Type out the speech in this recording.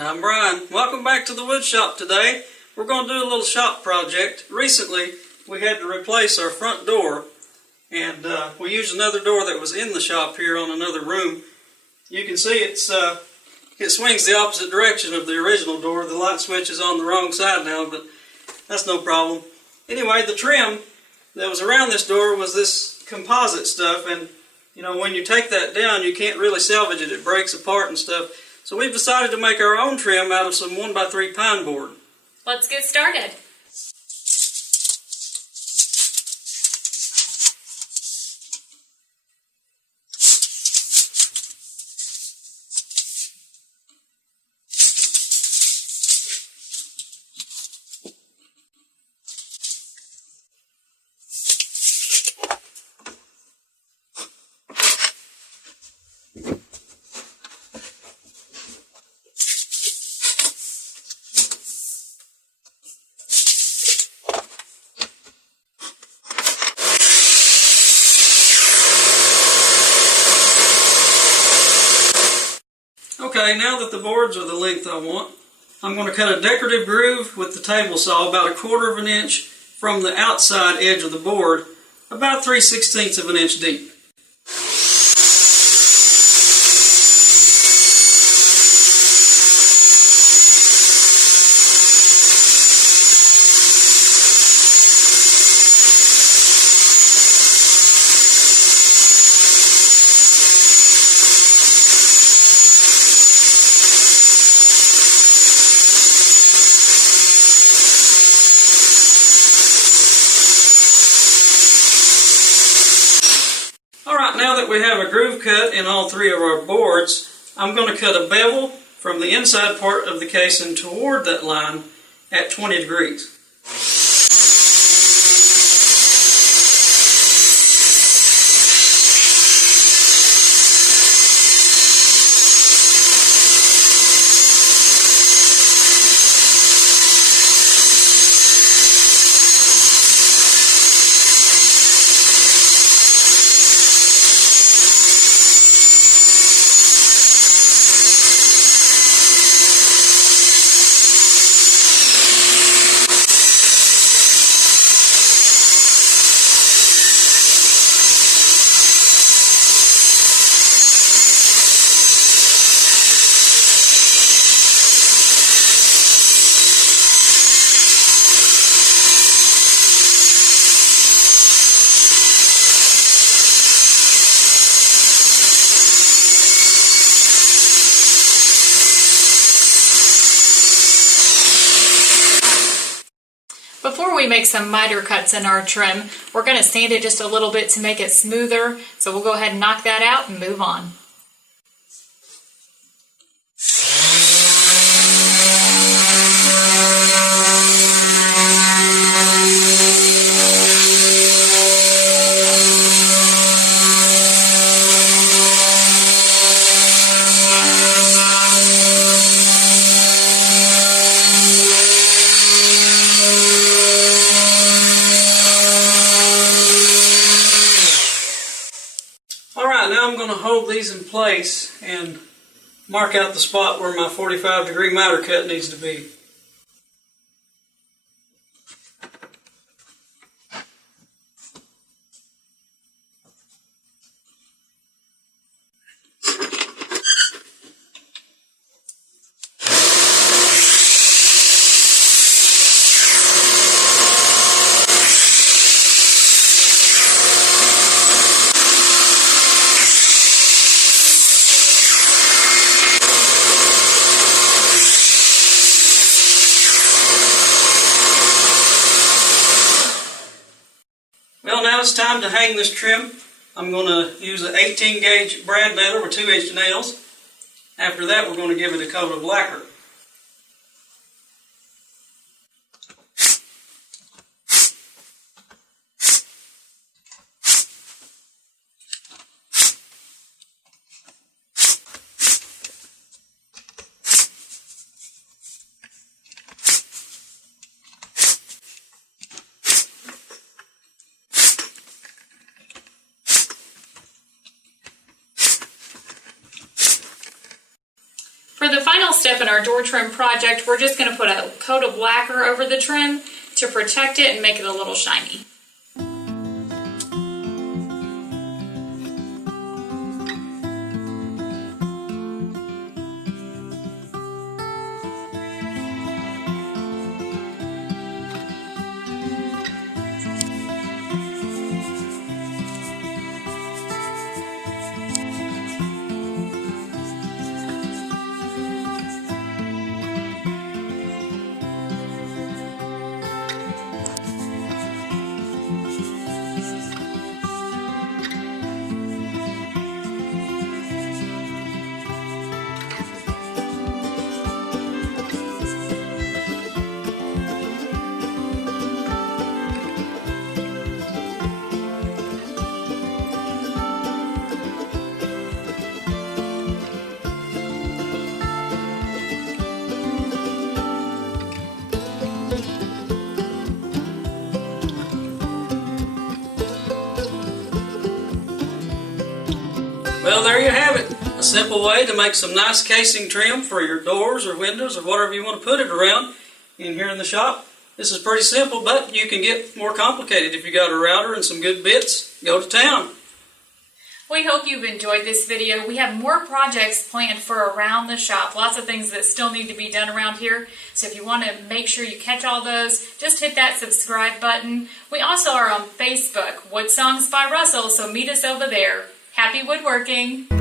And I'm Brian. Welcome back to the wood shop today. We're going to do a little shop project. Recently, we had to replace our front door, and we used another door that was in the shop here on another room. You can see it swings the opposite direction of the original door. The light switch is on the wrong side now, but that's no problem. Anyway, the trim that was around this door was this composite stuff, and you know, when you take that down, you can't really salvage it. It breaks apart and stuff. So we've decided to make our own trim out of some 1x3 pine board. Let's get started. Okay, now that the boards are the length I want, I'm going to cut a decorative groove with the table saw about 1/4 of an inch from the outside edge of the board, about 3/16 of an inch deep. Now that we have a groove cut in all three of our boards, I'm going to cut a bevel from the inside part of the casing toward that line at 20 degrees. Before we make some miter cuts in our trim, we're going to sand it just a little bit to make it smoother. So we'll go ahead and knock that out and move on. Now I'm going to hold these in place and mark out the spot where my 45-degree miter cut needs to be. Well, now it's time to hang this trim. I'm going to use an 18 gauge brad nailer with 2-inch nails. After that, we're going to give it a coat of lacquer. For the final step in our door trim project, we're just going to put a coat of lacquer over the trim to protect it and make it a little shiny. Well, there you have it. A simple way to make some nice casing trim for your doors or windows or whatever you want to put it around in here in the shop. This is pretty simple, but you can get more complicated. If you got a router and some good bits, go to town. We hope you've enjoyed this video. We have more projects planned for around the shop. Lots of things that still need to be done around here. So if you want to make sure you catch all those, just hit that subscribe button. We also are on Facebook, Wood Songs by Russell, so meet us over there. Happy woodworking!